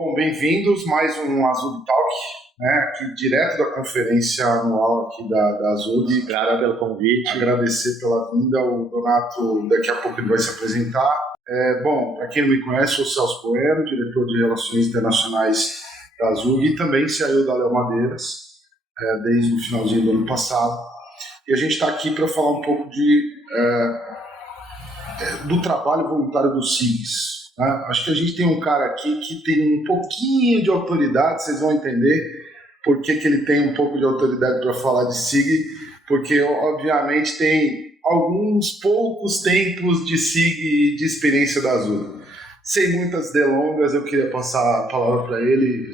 Bom, bem-vindos mais um Azul Talk, né? Aqui direto da conferência anual aqui da Azul. Obrigado pelo convite. Agradecer pela vinda. O Donato daqui a pouco ele vai se apresentar. Bom, para quem não me conhece, sou o Celso Bueno, diretor de Relações Internacionais da Azul e também CIO da Léo Madeiras, desde o finalzinho do ano passado. E a gente está aqui para falar um pouco do trabalho voluntário dos SIGs. Acho que a gente tem um cara aqui que tem um pouquinho de autoridade, vocês vão entender por que ele tem um pouco de autoridade para falar de SIG, porque obviamente tem alguns poucos tempos de SIG e de experiência da Azul. Sem muitas delongas, eu queria passar a palavra para ele.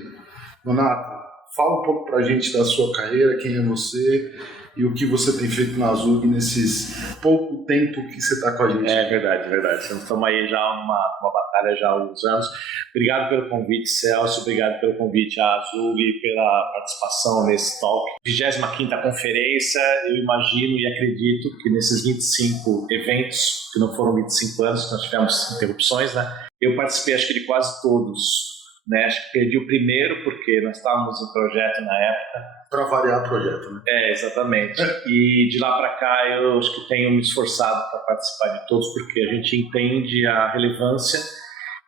Donato, fala um pouco para a gente da sua carreira, quem é você e o que você tem feito na Azul nesses pouco tempo que você está com a gente. É verdade. Estamos aí já uma batalha já há alguns anos. Obrigado pelo convite, Celso. Obrigado pelo convite à Azul e pela participação nesse talk. 25ª conferência, eu imagino e acredito que nesses 25 eventos, que não foram 25 anos, que nós tivemos interrupções, né? Eu participei acho que de quase todos. Né? Acho que perdi o primeiro porque nós estávamos em projeto na época. Para variar o projeto, né? Exatamente. E de lá para cá eu acho que tenho me esforçado para participar de todos, porque a gente entende a relevância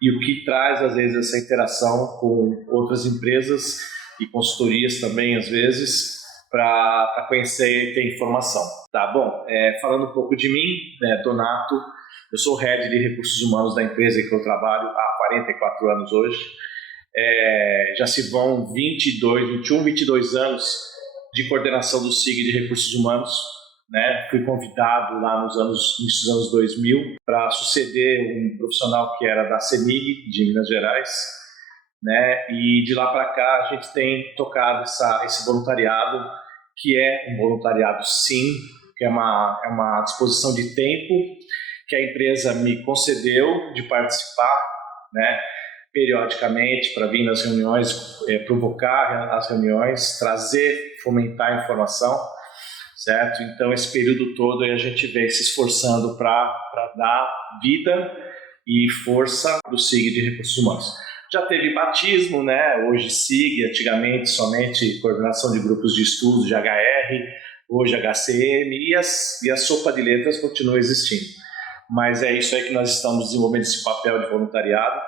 e o que traz às vezes essa interação com outras empresas e consultorias também às vezes para conhecer e ter informação. Tá bom? Falando um pouco de mim, Donato, eu sou o Head de Recursos Humanos da empresa que eu trabalho há 44 anos hoje. Já se vão 22 anos de coordenação do SIG de Recursos Humanos, né? Fui convidado lá nos início dos anos 2000 para suceder um profissional que era da CEMIG, de Minas Gerais, né? E de lá para cá a gente tem tocado esse voluntariado, que é um voluntariado sim, que é uma disposição de tempo que a empresa me concedeu de participar, né? Periodicamente para vir nas reuniões, provocar as reuniões, fomentar a informação, certo? Então esse período todo aí a gente vem se esforçando para dar vida e força para o SIG de Recursos Humanos. Já teve batismo, né? Hoje SIG, antigamente somente coordenação de grupos de estudos de HR, hoje HCM e a sopa de letras continua existindo. Mas é isso aí que nós estamos desenvolvendo, esse papel de voluntariado.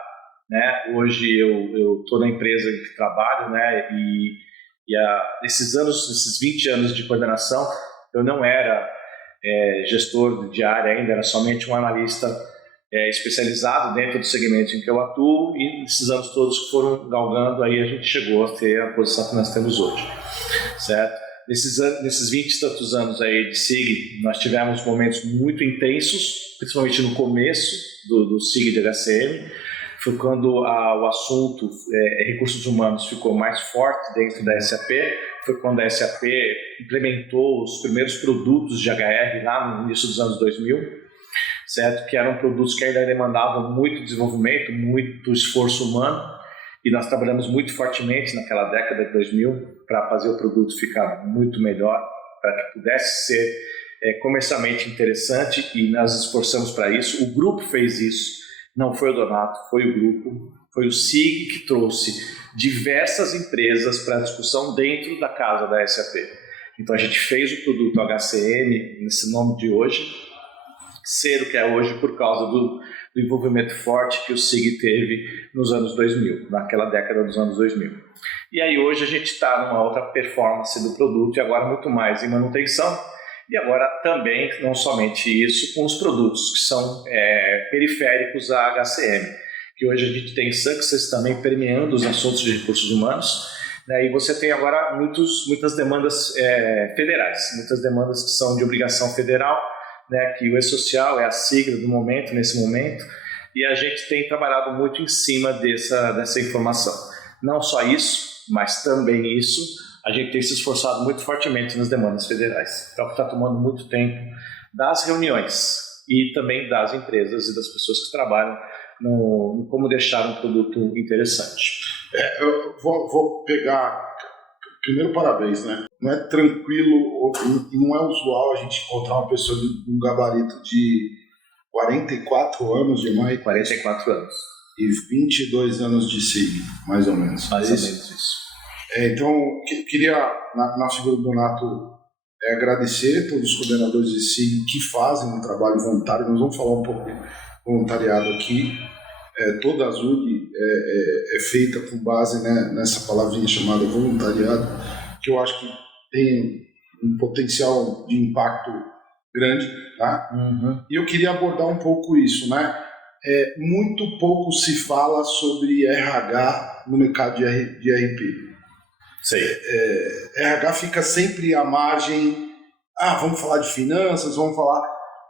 Né? Hoje eu estou na empresa que trabalho, né? Nesses 20 anos de coordenação, eu não era gestor de área ainda, era somente um analista especializado dentro do segmento em que eu atuo, e nesses anos todos que foram galgando, aí a gente chegou a ter a posição que nós temos hoje, certo? Nesses 20 e tantos anos aí de SIG, nós tivemos momentos muito intensos, principalmente no começo do SIG de HCM. Foi quando o assunto recursos humanos ficou mais forte dentro da SAP, foi quando a SAP implementou os primeiros produtos de HR lá no início dos anos 2000, certo? Que eram produtos que ainda demandavam muito desenvolvimento, muito esforço humano, e nós trabalhamos muito fortemente naquela década de 2000 para fazer o produto ficar muito melhor, para que pudesse ser comercialmente interessante, e nós nos esforçamos para isso. O grupo fez isso. Não foi o Donato, foi o grupo, foi o SIG que trouxe diversas empresas para a discussão dentro da casa da SAP. Então a gente fez o produto HCM, nesse nome de hoje, ser o que é hoje por causa do envolvimento forte que o SIG teve nos anos 2000, naquela década dos anos 2000. E aí hoje a gente está numa outra performance do produto e agora muito mais em manutenção. E agora também, não somente isso, com os produtos que são periféricos à HCM, que hoje a gente tem Success também permeando os assuntos de recursos humanos, né? E você tem agora muitas demandas federais, muitas demandas que são de obrigação federal, né? Que o E-Social é a sigla do momento, nesse momento, e a gente tem trabalhado muito em cima dessa informação. Não só isso, mas também isso. A gente tem se esforçado muito fortemente nas demandas federais. Então, está tomando muito tempo das reuniões e também das empresas e das pessoas que trabalham no como deixar um produto interessante. Eu vou pegar... Primeiro, parabéns, né? Não é tranquilo e não é usual a gente encontrar uma pessoa de um gabarito de 44 anos de mãe. 44 anos. e 22 anos de SIG, mais ou menos. Mais ou menos isso. Então, queria, na figura do Donato, agradecer todos os coordenadores de SIG que fazem um trabalho voluntário. Nós vamos falar um pouco de voluntariado aqui. Toda a ZUG é feita com base, né, nessa palavrinha chamada voluntariado, que eu acho que tem um potencial de impacto grande, tá? Uhum. E eu queria abordar um pouco isso, né? Muito pouco se fala sobre RH no mercado de RP. Sei. RH fica sempre à margem. Vamos falar de finanças, vamos falar.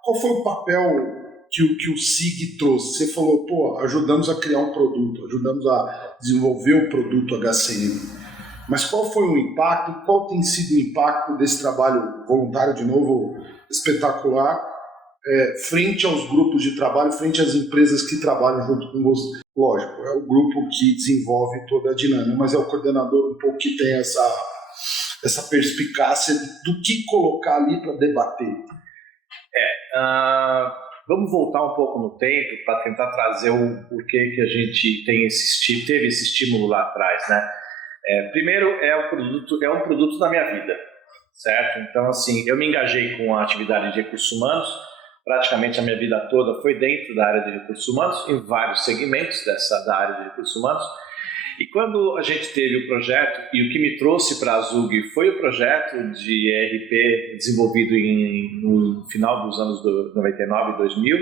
Qual foi o papel que o SIG trouxe? Você falou, ajudamos a criar um produto, ajudamos a desenvolver o produto HCM. Mas qual foi o impacto? Qual tem sido o impacto desse trabalho voluntário, de novo, espetacular, frente aos grupos de trabalho, frente às empresas que trabalham junto com você? Lógico, é o grupo que desenvolve toda a dinâmica, mas é o coordenador um pouco que tem essa perspicácia do que colocar ali para debater. Vamos voltar um pouco no tempo para tentar trazer o porquê que a gente teve esse estímulo lá atrás, né? Primeiro, é um produto da minha vida, certo? Então, assim, eu me engajei com a atividade de recursos humanos, praticamente a minha vida toda foi dentro da área de recursos humanos, em vários segmentos da área de recursos humanos. E quando a gente teve o projeto, e o que me trouxe para a ZUG foi o projeto de ERP desenvolvido no final dos anos 99 e 2000,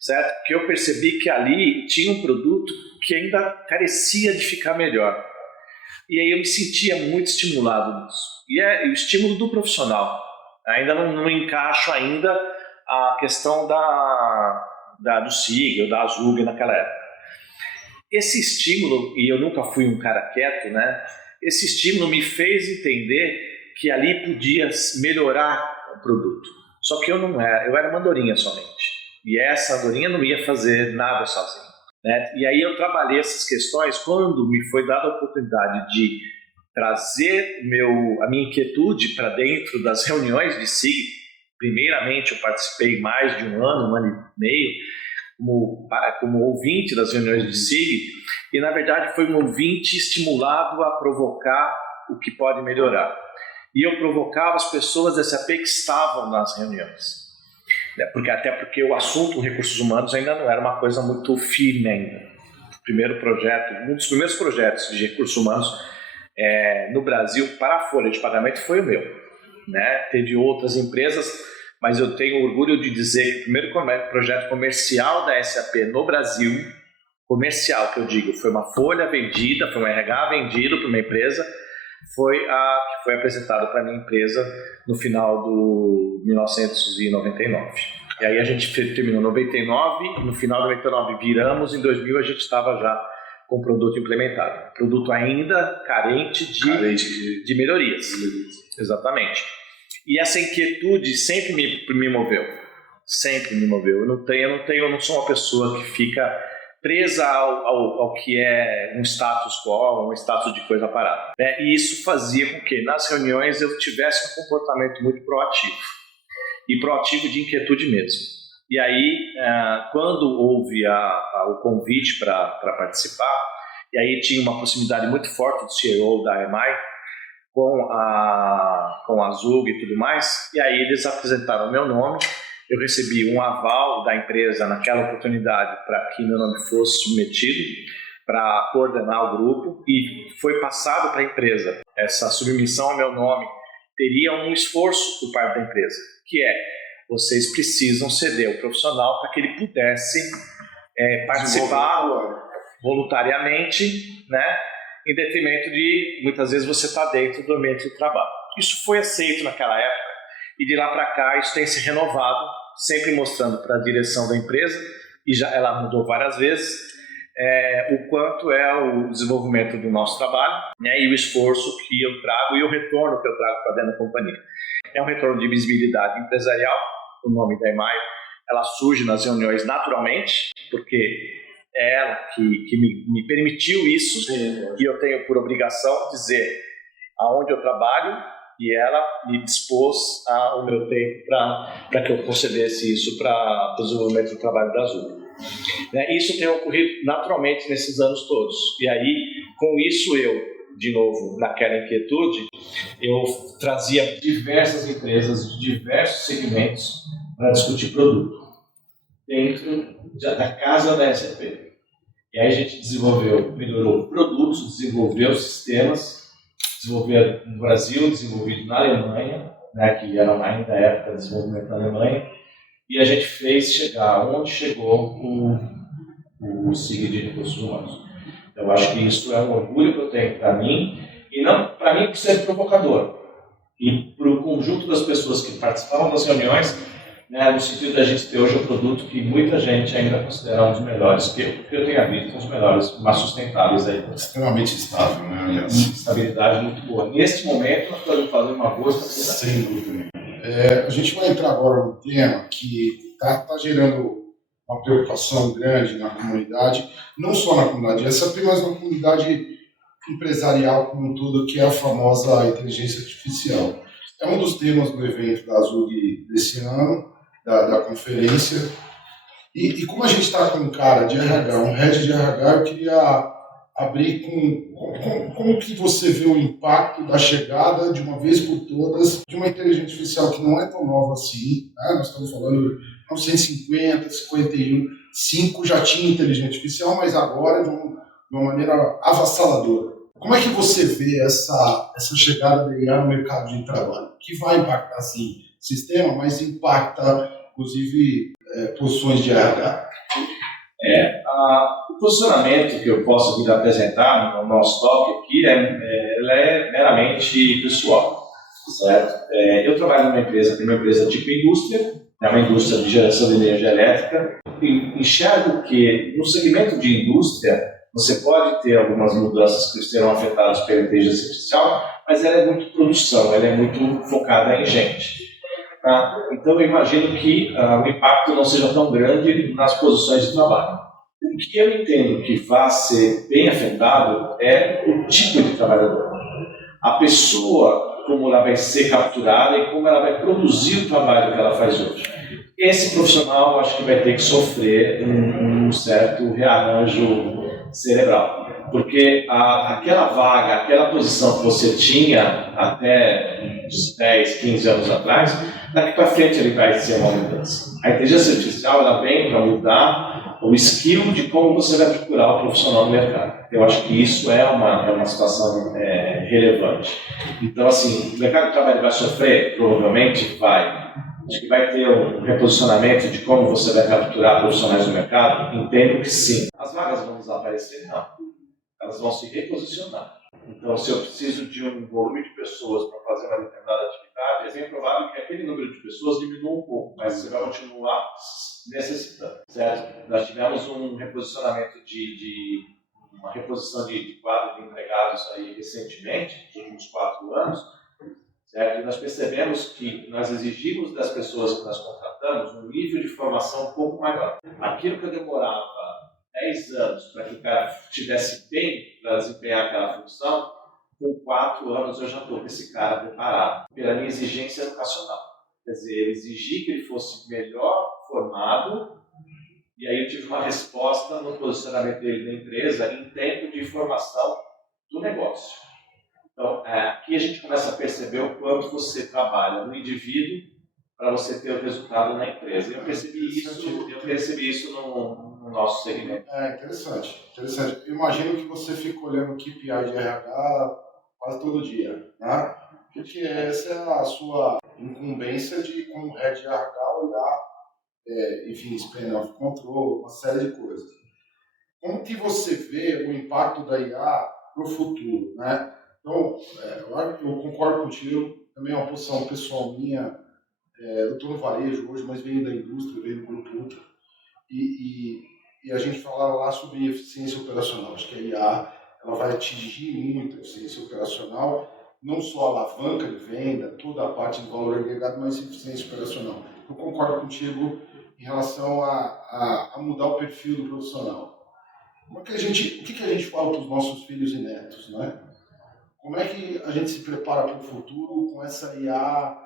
certo? Que eu percebi que ali tinha um produto que ainda carecia de ficar melhor. E aí eu me sentia muito estimulado nisso. E é o estímulo do profissional. Ainda não encaixo ainda a questão do SIG ou da ZUG naquela época. Esse estímulo, e eu nunca fui um cara quieto, né? Esse estímulo me fez entender que ali podia melhorar o produto. Só que eu não era, eu era uma andorinha somente. E essa andorinha não ia fazer nada sozinho, né? E aí eu trabalhei essas questões quando me foi dada a oportunidade de trazer a minha inquietude para dentro das reuniões de SIG. Primeiramente, eu participei mais de um ano e meio, como ouvinte das reuniões de SIG, e na verdade foi um ouvinte estimulado a provocar o que pode melhorar. E eu provocava as pessoas da SAP que estavam nas reuniões. Até porque o assunto recursos humanos ainda não era uma coisa muito firme ainda. Um dos primeiros projetos de recursos humanos no Brasil para a folha de pagamento foi o meu, né? Teve outras empresas, mas eu tenho orgulho de dizer que o primeiro projeto comercial da SAP no Brasil, comercial que eu digo, foi uma folha vendida, foi um RH vendido para uma empresa, foi a que foi apresentada para a minha empresa no final do 1999. E aí a gente terminou em 99, no final de 99 viramos, em 2000 a gente estava já com o produto implementado. Produto ainda carente de melhorias. Exatamente. E essa inquietude sempre me moveu. Sempre me moveu. Eu não sou uma pessoa que fica presa ao que é um status quo, um status de coisa parada. E isso fazia com que nas reuniões eu tivesse um comportamento muito proativo. E proativo de inquietude mesmo. E aí, quando houve o convite para participar, e aí tinha uma proximidade muito forte do CEO da EMAI com a ZUG e tudo mais, e aí eles apresentaram o meu nome, eu recebi um aval da empresa naquela oportunidade para que meu nome fosse submetido para coordenar o grupo, e foi passado para a empresa. Essa submissão ao meu nome teria um esforço por parte da empresa, que vocês precisam ceder o profissional para que ele pudesse participar voluntariamente, né, em detrimento de, muitas vezes, você estar dentro do ambiente de trabalho. Isso foi aceito naquela época, e de lá para cá isso tem se renovado, sempre mostrando para a direção da empresa, e já ela mudou várias vezes, o quanto é o desenvolvimento do nosso trabalho, né, e o esforço que eu trago e o retorno que eu trago para dentro da companhia. É um retorno de visibilidade empresarial. O nome da EMAI, ela surge nas reuniões naturalmente, porque é ela que me permitiu isso. Sim. E eu tenho por obrigação dizer aonde eu trabalho, e ela me dispôs o meu tempo para que eu concedesse isso para o desenvolvimento do trabalho da ZUG. Né? Isso tem ocorrido naturalmente nesses anos todos. E aí, com isso, de novo, naquela inquietude, eu trazia diversas empresas de diversos segmentos para discutir produto dentro da casa da SAP. E aí a gente melhorou produtos, desenvolveu sistemas, desenvolveu no Brasil, desenvolvido na Alemanha, né, que era ainda a época de desenvolvimento na Alemanha, e a gente fez chegar onde chegou o SIG de recursos humanos. Eu acho que isso é um orgulho que eu tenho para mim, e não para mim por ser provocador, e para o conjunto das pessoas que participavam das reuniões, né, no sentido da gente ter hoje um produto que muita gente ainda considera um dos melhores, que eu tenha visto, um dos melhores, mais sustentáveis aí. Extremamente estável, né, aliás. Estabilidade muito boa. Neste momento, nós podemos fazer uma boa estabilidade. Sem dúvida. A gente vai entrar agora num tema que está gerando uma preocupação grande na comunidade, não só na comunidade SAP, mas na comunidade empresarial como um todo, que é a famosa inteligência artificial. É um dos temas do evento da Azul desse ano, da conferência. E como a gente está com um cara de RH, um head de RH, eu queria abrir como que você vê o impacto da chegada, de uma vez por todas, de uma inteligência artificial que não é tão nova assim, né? Nós estamos falando de 1950, 51, 5 já tinha inteligência artificial, mas agora de uma maneira avassaladora. Como é que você vê essa chegada da IA no mercado de trabalho? Que vai impactar, sim, o sistema, mas impacta, inclusive, posições de RH. O posicionamento que eu posso vir apresentar no nosso talk aqui é meramente pessoal, certo? Eu trabalho numa empresa tipo indústria, é uma indústria de geração de energia elétrica, e enxergo que no segmento de indústria você pode ter algumas mudanças que serão afetadas pela inteligência artificial, mas ela é muito produção, ela é muito focada em gente. Tá? Então eu imagino que o impacto não seja tão grande nas posições de trabalho. O que eu entendo que vai ser bem afetado é o tipo de trabalhador. A pessoa, como ela vai ser capturada e como ela vai produzir o trabalho que ela faz hoje. Esse profissional, acho que vai ter que sofrer um certo rearranjo cerebral. Porque aquela vaga, aquela posição que você tinha até uns 10, 15 anos atrás, daqui para frente ele vai ser uma mudança. A inteligência artificial ela vem para mudar o skill de como você vai procurar o profissional no mercado. Eu acho que isso é uma situação relevante. Então, assim, o mercado de trabalho vai sofrer? Provavelmente vai. Acho que vai ter um reposicionamento de como você vai capturar profissionais no mercado? Entendo que sim. As vagas vão desaparecer? Não. Elas vão se reposicionar. Então, se eu preciso de um volume de pessoas para fazer uma determinada atividade, é bem provável que aquele número de pessoas diminua um pouco, mas você vai continuar necessitando, certo? Nós tivemos um reposicionamento uma reposição de quadro de empregados aí recentemente, nos últimos 4 anos, certo? E nós percebemos que nós exigimos das pessoas que nós contratamos um nível de formação um pouco maior. Aquilo que eu demorava 10 anos para que o cara estivesse bem para desempenhar aquela função, com 4 anos eu já estou com esse cara preparado, pela minha exigência educacional. Quer dizer, eu exigi que ele fosse melhor formado, e aí eu tive uma resposta no posicionamento dele na empresa em tempo de formação do negócio. Então, aqui a gente começa a perceber o quanto você trabalha no indivíduo para você ter o resultado na empresa. Eu percebi isso no nosso segmento. Interessante. Eu imagino que você fica olhando o KPI de RH quase todo dia, né? Porque essa é a sua incumbência de, como head de RH, olhar, enfim, span of control, uma série de coisas. Como que você vê o impacto da IA para o futuro, né? Então, eu concordo contigo, também é uma posição pessoal minha. Eu estou no varejo hoje, mas venho da indústria, venho do Grupo Ultra. E a gente falava lá sobre eficiência operacional. Acho que a IA ela vai atingir muito a eficiência operacional, não só a alavanca de venda, toda a parte de valor agregado, mas eficiência operacional. Eu concordo contigo em relação a mudar o perfil do profissional. O que a gente fala para os nossos filhos e netos, né? Como é que a gente se prepara para o futuro com essa IA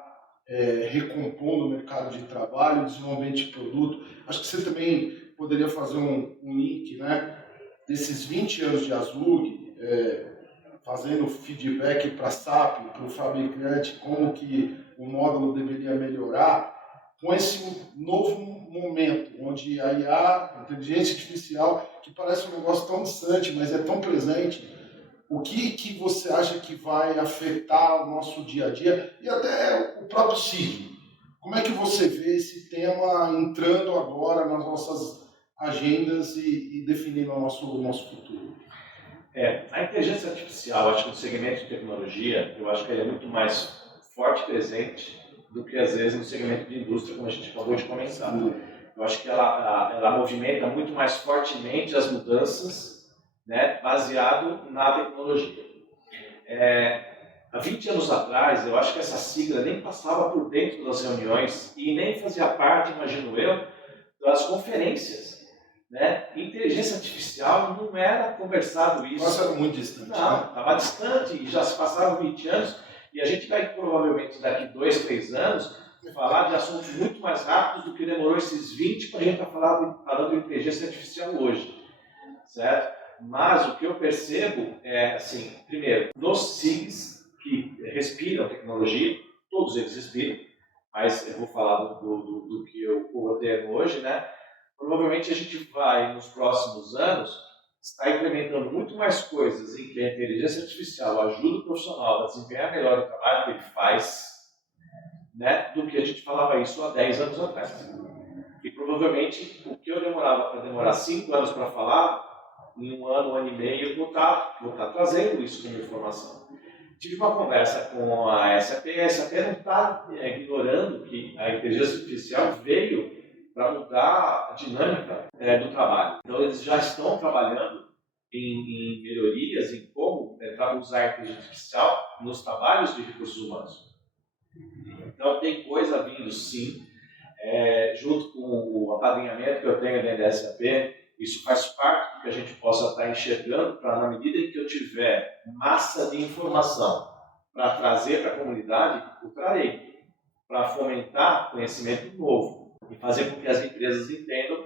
recompondo o mercado de trabalho, desenvolvimento de produto? Acho que você também poderia fazer um link, né, desses 20 anos de Azul, fazendo feedback para a SAP, para o fabricante, como que o módulo deveria melhorar, com esse novo momento, onde a IA, a inteligência artificial, que parece um negócio tão distante, mas é tão presente, o que você acha que vai afetar o nosso dia a dia e até o próprio SIG? Como é que você vê esse tema entrando agora nas nossas agendas e definindo o nosso futuro? A inteligência artificial, acho que no segmento de tecnologia, eu acho que ela é muito mais forte e presente do que às vezes no segmento de indústria, como a gente acabou de comentar. Eu acho que ela movimenta muito mais fortemente as mudanças, né, baseado na tecnologia. Há 20 anos atrás, eu acho que essa sigla nem passava por dentro das reuniões e nem fazia parte, imagino eu, das conferências. Né? Inteligência artificial não era conversado isso. Nossa, era muito distante. Não, estava distante e já se passaram 20 anos e a gente vai provavelmente daqui 2, 3 anos falar de assuntos muito mais rápidos do que demorou esses 20 para a gente estar falando de inteligência artificial hoje, certo? Mas o que eu percebo é, assim, primeiro, nos SIGs que respiram tecnologia, todos eles respiram, mas eu vou falar do que eu tenho hoje, né? Provavelmente a gente vai, nos próximos anos, estar implementando muito mais coisas em que a inteligência artificial ajuda o profissional a desempenhar melhor o trabalho que ele faz, né, do que a gente falava isso há 10 anos atrás. E provavelmente o que eu demorar 5 anos para falar, em 1 ano e meio, eu vou estar trazendo isso como informação. Tive uma conversa com a SAP não está ignorando que a inteligência artificial veio para mudar a dinâmica do trabalho. Então, eles já estão trabalhando em melhorias, em como usar a inteligência artificial nos trabalhos de recursos humanos. Então, tem coisa vindo, sim, junto com o apadrinhamento que eu tenho dentro da SAP, isso faz parte do que a gente possa estar enxergando para, na medida em que eu tiver massa de informação para trazer para a comunidade, eu trarei, para fomentar conhecimento novo e fazer com que as empresas entendam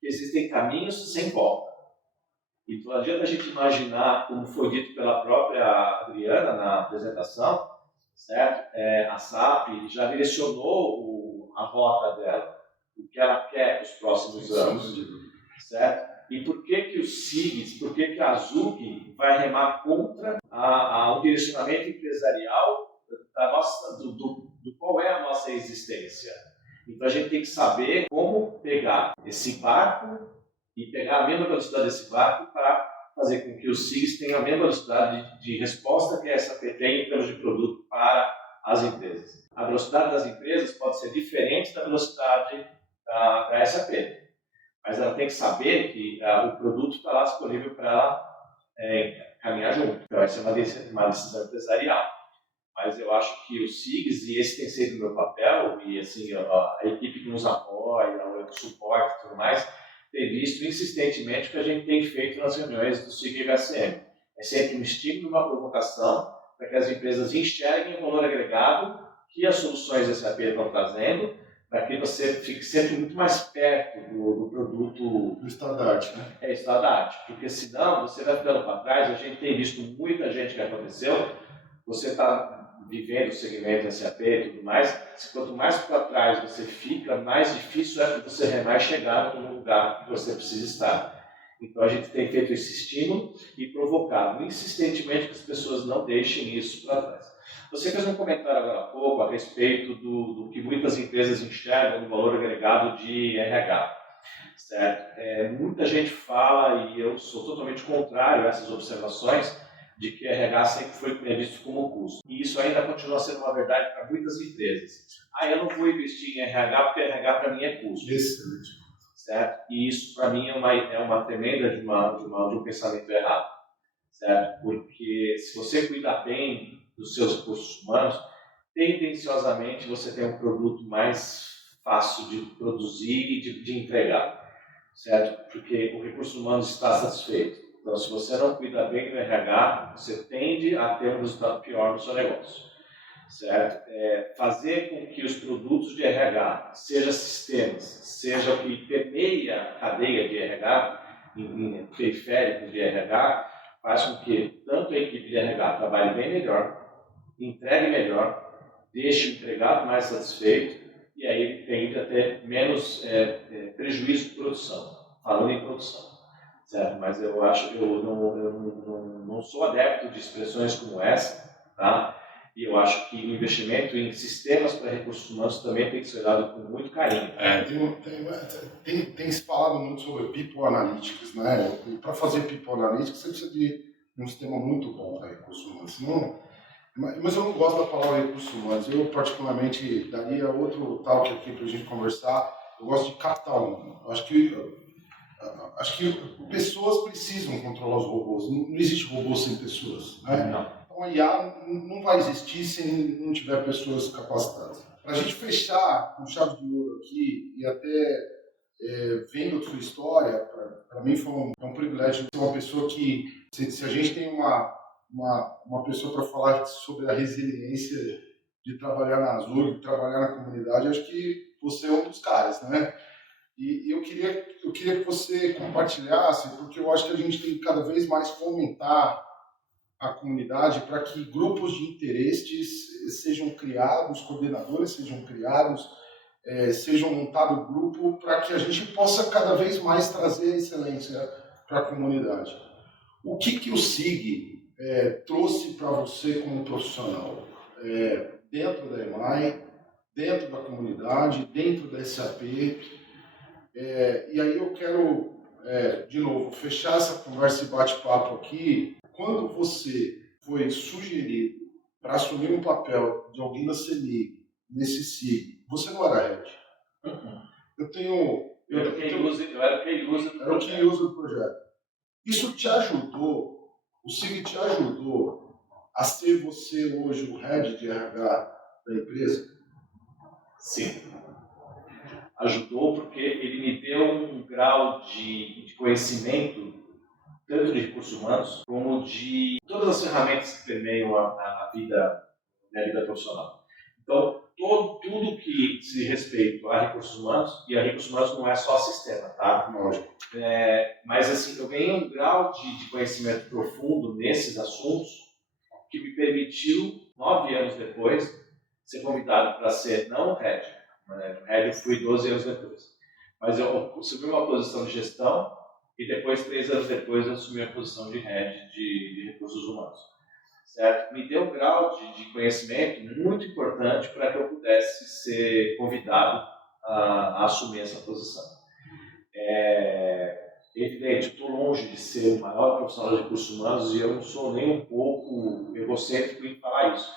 que existem caminhos sem volta. Então, não adianta a gente imaginar, como foi dito pela própria Adriana na apresentação, certo? A SAP já direcionou a rota dela, o que ela quer para os próximos anos, certo? E por que os SIGs, por que a Azug vai remar contra o direcionamento empresarial do qual é a nossa existência? Então a gente tem que saber como pegar esse barco e pegar a mesma velocidade desse barco para fazer com que os SIGs tenham a mesma velocidade de resposta que a SAP tem em termos de produto para as empresas. A velocidade das empresas pode ser diferente da velocidade da SAP, mas ela tem que saber que o produto está lá disponível para ela caminhar junto. Então, essa é uma decisão empresarial. Mas eu acho que os SIGs, e esse tem sido o meu papel, e assim, a equipe que nos apoia, o suporte e tudo mais, tem visto insistentemente o que a gente tem feito nas reuniões do SIG HCM. É sempre um estímulo, uma provocação, para que as empresas enxerguem o valor agregado que as soluções SAP estão trazendo, para que você fique sempre muito mais perto do produto... Do estado da arte, né? Estado da arte. Porque senão você vai ficando para trás, a gente tem visto muita gente que aconteceu, você está vivendo o segmento SAP e tudo mais, quanto mais para trás você fica, mais difícil é que você remar chegar no lugar que você precisa estar. Então a gente tem feito esse estímulo e provocado insistentemente que as pessoas não deixem isso para trás. Você fez um comentário agora há pouco a respeito do que muitas empresas enxergam no valor agregado de RH. Certo? Muita gente fala, e eu sou totalmente contrário a essas observações, de que RH sempre foi visto como custo. E isso ainda continua sendo uma verdade para muitas empresas. Eu não vou investir em RH porque RH para mim é custo. Excelente. Certo? E isso para mim é uma tremenda de um pensamento errado. Certo? Porque se você cuidar bem dos seus recursos humanos, tendenciosamente você tem um produto mais fácil de produzir e de entregar. Certo? Porque o recurso humano está satisfeito. Então, se você não cuida bem do RH, você tende a ter um resultado pior no seu negócio. certo? Fazer com que os produtos de RH, seja sistemas, seja o que permeia a cadeia de RH, em periféricos de RH, faz com que tanto a equipe de RH trabalhe bem melhor, entregue melhor, deixe o empregado mais satisfeito e aí ele tende a ter menos prejuízo de produção, falando em produção, certo? Mas eu não sou adepto de expressões como essa, tá? E eu acho que o investimento em sistemas para recursos humanos também tem que ser olhado com muito carinho. Tem se falado muito sobre People Analytics, né? E para fazer People Analytics você precisa de um sistema muito bom para recursos humanos. Mas eu não gosto da palavra recursos humanos. Eu, particularmente, daria outro talk aqui para a gente conversar. Eu gosto de capital humano. Acho que pessoas precisam controlar os robôs. Não existe robô sem pessoas, né? Não. Então a IA não vai existir se não tiver pessoas capacitadas. Para a gente fechar com chave de ouro aqui e até vendo a sua história, para mim foi um privilégio ter uma pessoa que, se a gente tem uma pessoa para falar sobre a resiliência de trabalhar na Azul, de trabalhar na comunidade, acho que você é um dos caras, né? E eu queria que você compartilhasse, porque eu acho que a gente tem que cada vez mais fomentar a comunidade para que grupos de interesses sejam criados, coordenadores sejam criados, sejam montados grupos para que a gente possa cada vez mais trazer a excelência para a comunidade. O que o SIG trouxe para você como profissional? Dentro da EMAI, dentro da comunidade, dentro da SAP. E aí eu quero, de novo, fechar essa conversa e bate-papo aqui. Quando você foi sugerido para assumir um papel de alguém da CEMIG, nesse SIG, você não era head. Eu era o key user do projeto. Isso te ajudou, o SIG te ajudou a ser você hoje o head de RH da empresa? Sim. Ajudou porque ele me deu um grau de conhecimento, tanto de recursos humanos, como de todas as ferramentas que permeiam a vida profissional. Então, tudo que se respeita a recursos humanos, e a recursos humanos não é só sistema, tá? Lógico. Mas assim, eu ganhei um grau de conhecimento profundo nesses assuntos que me permitiu, 9 anos depois, ser convidado para ser, não head, head eu fui 12 anos depois, mas eu assumi uma posição de gestão e depois, 3 anos depois, eu assumi a posição de head de recursos humanos. Certo? Me deu um grau de conhecimento muito importante para que eu pudesse ser convidado a assumir essa posição. Evidente, estou longe de ser o maior profissional de recursos humanos e eu não sou nem um pouco egocêntrico em falar isso.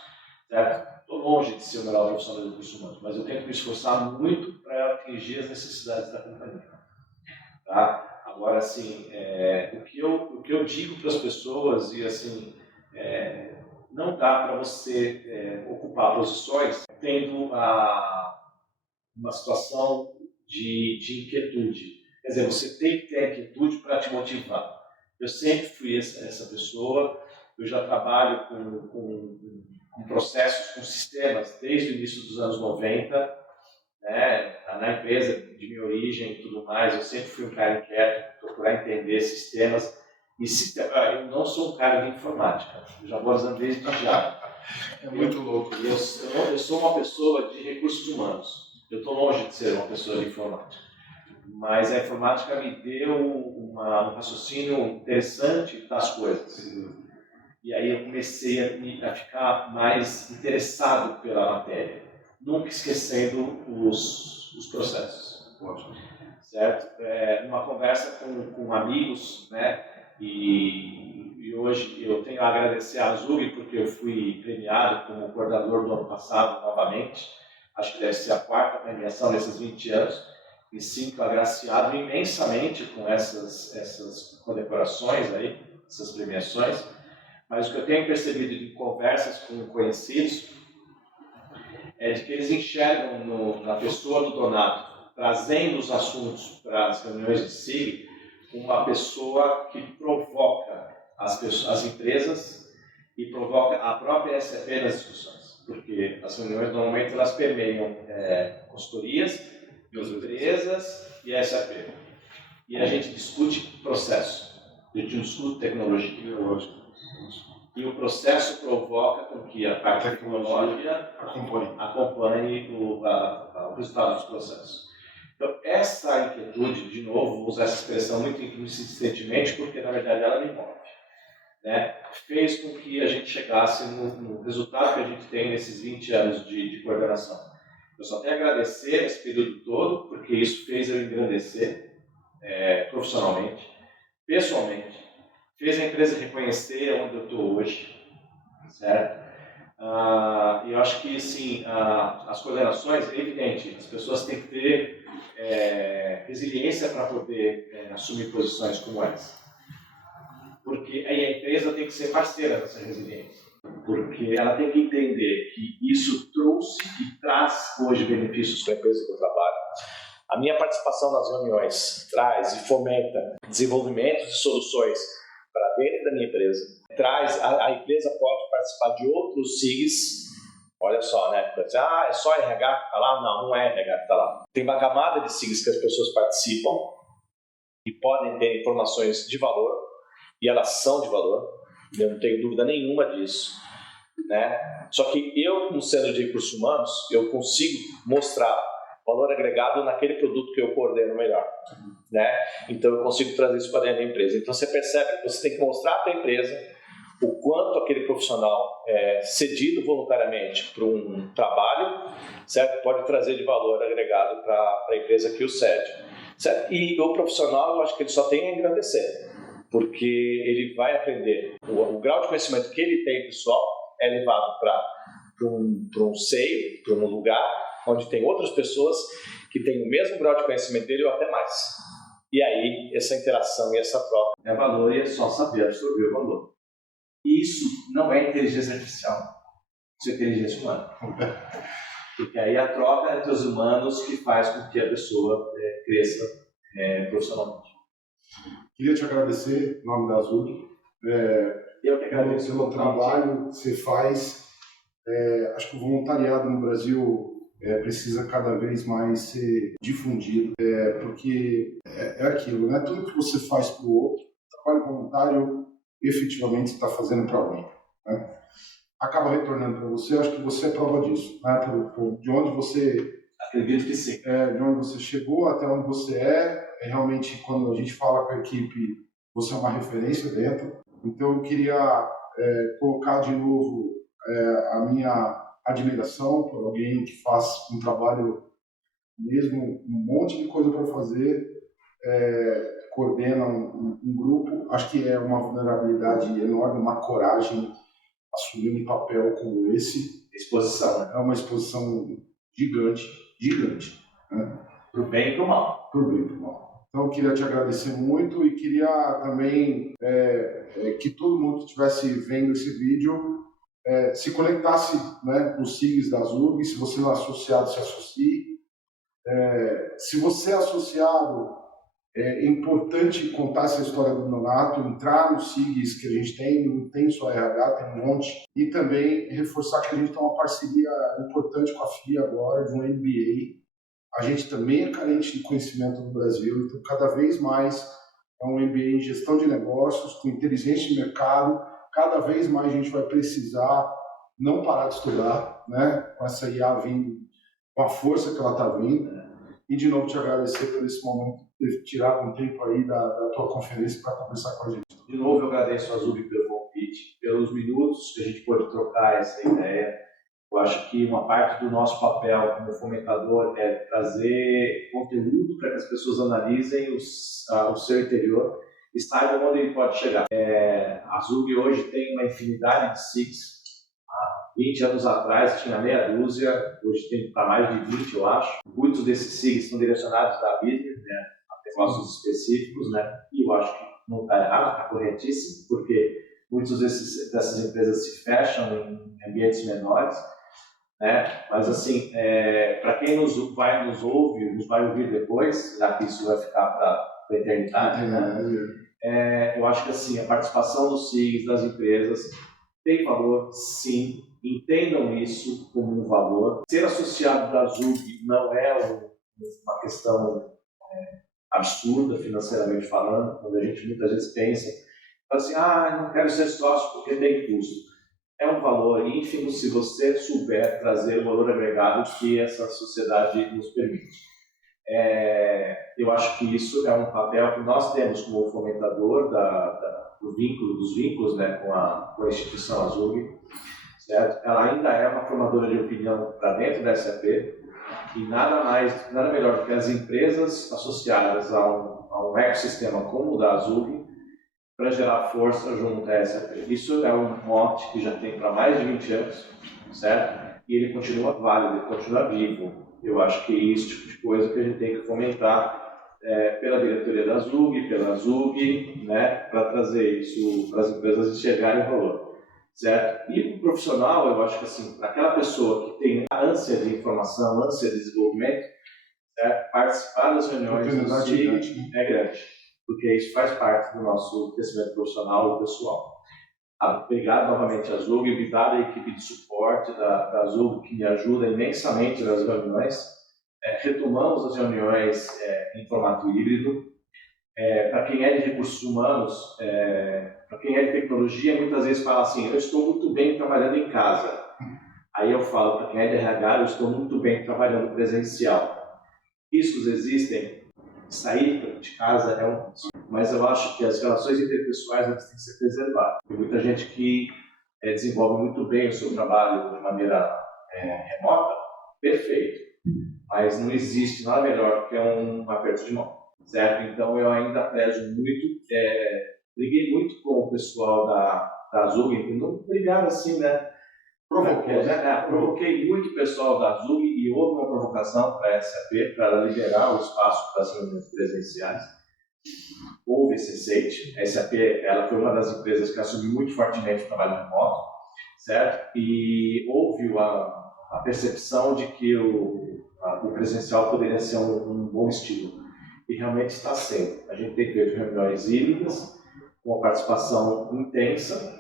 Estou longe de ser o melhor profissional de recursos humanos, mas eu tenho que me esforçar muito para atingir as necessidades da companhia. Tá? Agora, assim, o que eu digo para as pessoas, e assim, não dá para você ocupar posições tendo uma situação de inquietude. Quer dizer, você tem que ter inquietude para te motivar. Eu sempre fui essa pessoa, eu já trabalho com processos, com sistemas, desde o início dos anos 90, né, na empresa de minha origem e tudo mais, eu sempre fui um cara inquieto, procurar entender sistemas. E eu não sou um cara de informática, eu já vou avisando desde já. É muito louco. Eu sou uma pessoa de recursos humanos, eu estou longe de ser uma pessoa de informática. Mas a informática me deu um raciocínio interessante das coisas. E aí eu comecei a ficar mais interessado pela matéria, nunca esquecendo os processos. Certo? Numa conversa com amigos, né? E hoje eu tenho a agradecer a Azul porque eu fui premiado como coordenador do ano passado novamente. Acho que deve ser a 4ª premiação nesses 20 anos. Me sinto agraciado imensamente com essas condecorações aí, essas premiações. Mas o que eu tenho percebido de conversas com conhecidos é de que eles enxergam na pessoa do Donato, trazendo os assuntos para as reuniões de SIG, uma pessoa que provoca as empresas e provoca a própria SAP nas discussões. Porque porque as reuniões normalmente elas permeiam consultorias, empresas e SAP. E a gente discute processo, a gente discute tecnologia. E o processo provoca com que a parte tecnológica acompanhe o resultado dos processos. Então, essa inquietude, de novo, vou usar essa expressão muito insistentemente, porque na verdade ela me move, né? Fez com que a gente chegasse no resultado que a gente tem nesses 20 anos de coordenação. Eu só tenho a agradecer esse período todo, porque isso fez eu engrandecer profissionalmente, pessoalmente, fez a empresa reconhecer onde eu estou hoje, certo? E eu acho que, assim, as coordenações, é evidente, as pessoas têm que ter resiliência para poder assumir posições como essa. Porque aí a empresa tem que ser parceira dessa resiliência. Porque ela tem que entender que isso trouxe e traz hoje benefícios para a empresa que eu trabalho. A minha participação nas reuniões traz e fomenta desenvolvimento de soluções para dentro da minha empresa. A empresa pode participar de outros SIGs. Olha só, né? É só RH que está lá? Não é RH que está lá. Tem uma camada de SIGs que as pessoas participam e podem ter informações de valor, e elas são de valor, eu não tenho dúvida nenhuma disso, né? Só que eu, como sendo de recursos humanos, eu consigo mostrar valor agregado naquele produto que eu coordeno melhor, né? Então eu consigo trazer isso para dentro da empresa. Então você percebe que você tem que mostrar para a empresa o quanto aquele profissional cedido voluntariamente para um trabalho, certo? Pode trazer de valor agregado para a empresa que o cede, certo? E o profissional, eu acho que ele só tem a agradecer, porque ele vai aprender. O grau de conhecimento que ele tem, pessoal, é levado para um seio, para um lugar onde tem outras pessoas que têm o mesmo grau de conhecimento dele ou até mais. E aí, essa interação e essa troca é valor, e é só saber absorver o valor. E isso não é inteligência artificial, isso é inteligência humana. Porque aí a troca entre os humanos que faz com que a pessoa cresça profissionalmente. Queria te agradecer em nome da Zug. Eu que agradeço pelo trabalho que você faz. Acho que o voluntariado no Brasil precisa cada vez mais ser difundido, porque é aquilo, né? Tudo que você faz para o outro, trabalho voluntário, efetivamente está fazendo para alguém, né? Acaba retornando para você. Acho que você é prova disso, né? De onde você... Acredito que sim. De onde você chegou até onde você realmente, quando a gente fala com a equipe, você é uma referência dentro. Então eu queria colocar de novo a minha admiração por alguém que faz um trabalho mesmo, um monte de coisa para fazer, coordena um grupo. Acho que é uma vulnerabilidade enorme, uma coragem assumir um papel como esse. Exposição, né? É uma exposição gigante, né? Para o bem e para o mal. Para o bem e para o mal. Então, eu queria te agradecer muito e queria também que todo mundo que estivesse vendo esse vídeo se conectasse, né, com os SIGs da Zug. Se você não é associado, se associe. Se você é associado, é importante contar essa história do Nonato, entrar nos SIGs que a gente tem, não tem só RH, tem um monte. E também reforçar que a gente tem uma parceria importante com a FIA agora, de um MBA. A gente também é carente de conhecimento no Brasil, então cada vez mais é um MBA em gestão de negócios, com inteligência de mercado. Cada vez mais a gente vai precisar não parar de estudar, né? Com essa IA vindo, com a força que ela está vindo. E de novo te agradecer por esse momento, ter tirado um tempo aí da tua conferência para conversar com a gente. De novo eu agradeço a Zug pelo convite, pelos minutos que a gente pôde trocar essa ideia. Eu acho que uma parte do nosso papel como fomentador é trazer conteúdo para que as pessoas analisem o seu interior e saibam onde ele pode chegar. A Zug hoje tem uma infinidade de SIGs. Há 20 anos atrás tinha meia dúzia, hoje tem para mais de 20, eu acho. Muitos desses SIGs são direcionados da business, né, a negócios específicos, né, e eu acho que não está errado, está corretíssimo, porque muitas dessas empresas se fecham em ambientes menores. Mas assim, para quem nos ouve, nos vai ouvir depois, já que isso vai ficar para a eternidade, né? Eu acho que assim, a participação dos SIGs, das empresas, tem valor, sim, entendam isso como um valor. Ser associado da ZUG não é uma questão absurda, financeiramente falando, quando a gente muitas vezes pensa, fala assim, não quero ser sócio porque tem custo. É um valor ínfimo se você souber trazer o valor agregado que essa sociedade nos permite. Eu acho que isso é um papel que nós temos como fomentador dos vínculos, né, com a instituição Azul, certo? Ela ainda é uma formadora de opinião para dentro da SAP e nada melhor do que as empresas associadas a um ecossistema como o da Azul para gerar força junto à SAP. Isso é um mote que já tem para mais de 20 anos, certo? E ele continua válido, ele continua vivo. Eu acho que é esse tipo de coisa que a gente tem que fomentar pela diretoria da ZUG, pela ZUG, né, para trazer isso para as empresas enxergarem o valor, certo? E o profissional, eu acho que assim, para aquela pessoa que tem ânsia de informação, ânsia de desenvolvimento, certo? Participar das reuniões do SIG é grande, porque isso faz parte do nosso crescimento profissional e pessoal. Obrigado novamente à ZUG, obrigado à equipe de suporte da ZUG, que me ajuda imensamente nas reuniões. Retomamos as reuniões em formato híbrido. Para quem é de recursos humanos, para quem é de tecnologia, muitas vezes fala assim, eu estou muito bem trabalhando em casa. Aí eu falo, para quem é de RH, eu estou muito bem trabalhando presencial. Riscos existem, sair de casa é um risco, mas eu acho que as relações interpessoais têm que ser preservadas. Tem muita gente que desenvolve muito bem o seu trabalho de maneira remota, perfeito, mas não existe nada melhor que um aperto de mão, certo? Então eu ainda prezo muito, briguei muito com o pessoal da ZUG, não brigava assim, né? Provoquei muito o pessoal da ZUG e houve uma provocação para a SAP para liberar o espaço para as reuniões presenciais. Houve esse aceite. A SAP ela foi uma das empresas que assumiu muito fortemente o trabalho remoto, certo? E houve a percepção de que o presencial poderia ser um bom estilo. E realmente está sendo. A gente tem feito reuniões híbridas, com a participação intensa,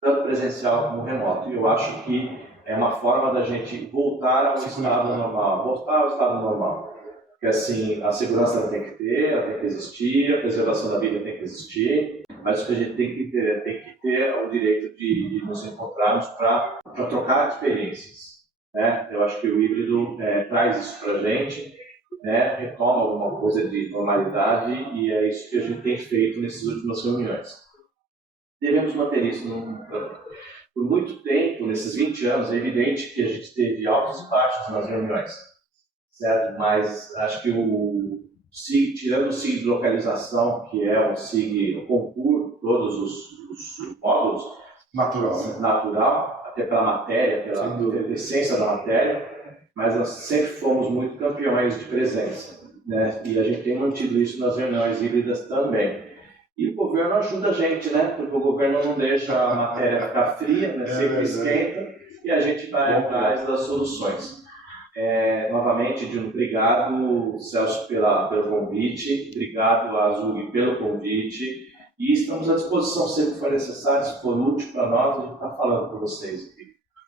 tanto presencial como remoto. E eu acho que é uma forma da gente voltar ao estado normal. Porque assim, a segurança tem que existir, a preservação da vida tem que existir, mas o que a gente tem que ter o direito de nos encontrarmos para trocar experiências, né? Eu acho que o híbrido traz isso para a gente, né? Retoma alguma coisa de normalidade e é isso que a gente tem feito nessas últimas reuniões. Devemos manter isso por muito tempo, nesses 20 anos. É evidente que a gente teve altos e baixos nas reuniões, certo? Mas acho que tirando o SIG de localização, que é o SIG concurso, todos os módulos, natural, até pela matéria, pela essência da matéria, mas nós sempre fomos muito campeões de presença, né? E a gente tem mantido isso nas reuniões híbridas também. E o governo ajuda a gente, né? Porque o governo não deixa a matéria ficar fria, né? Sempre esquenta e a gente vai atrás das soluções. Novamente, Dino, obrigado, Celso, pelo convite, obrigado a ZUG pelo convite e estamos à disposição sempre que for necessário, se for útil para nós, a gente está falando para vocês aqui.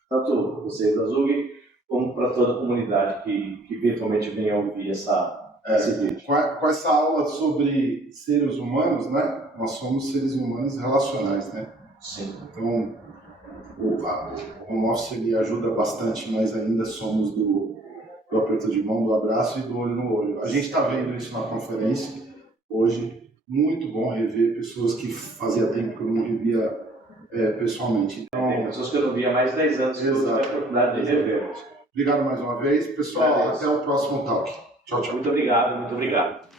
Tanto vocês da ZUG, como para toda a comunidade que eventualmente venha ouvir esse vídeo. Com essa aula sobre seres humanos, né? Nós somos seres humanos relacionais, né? Sim. Então, o home office ele ajuda bastante, mas ainda somos do aperto de mão, do abraço e do olho no olho. A gente está vendo isso na conferência hoje. Muito bom rever pessoas que fazia tempo que eu não revia pessoalmente. Então, tem pessoas que eu não via há mais de 10 anos que eu tive a oportunidade de rever. Obrigado mais uma vez. Pessoal, até o próximo talk. Tchau, tchau. Muito obrigado, muito obrigado.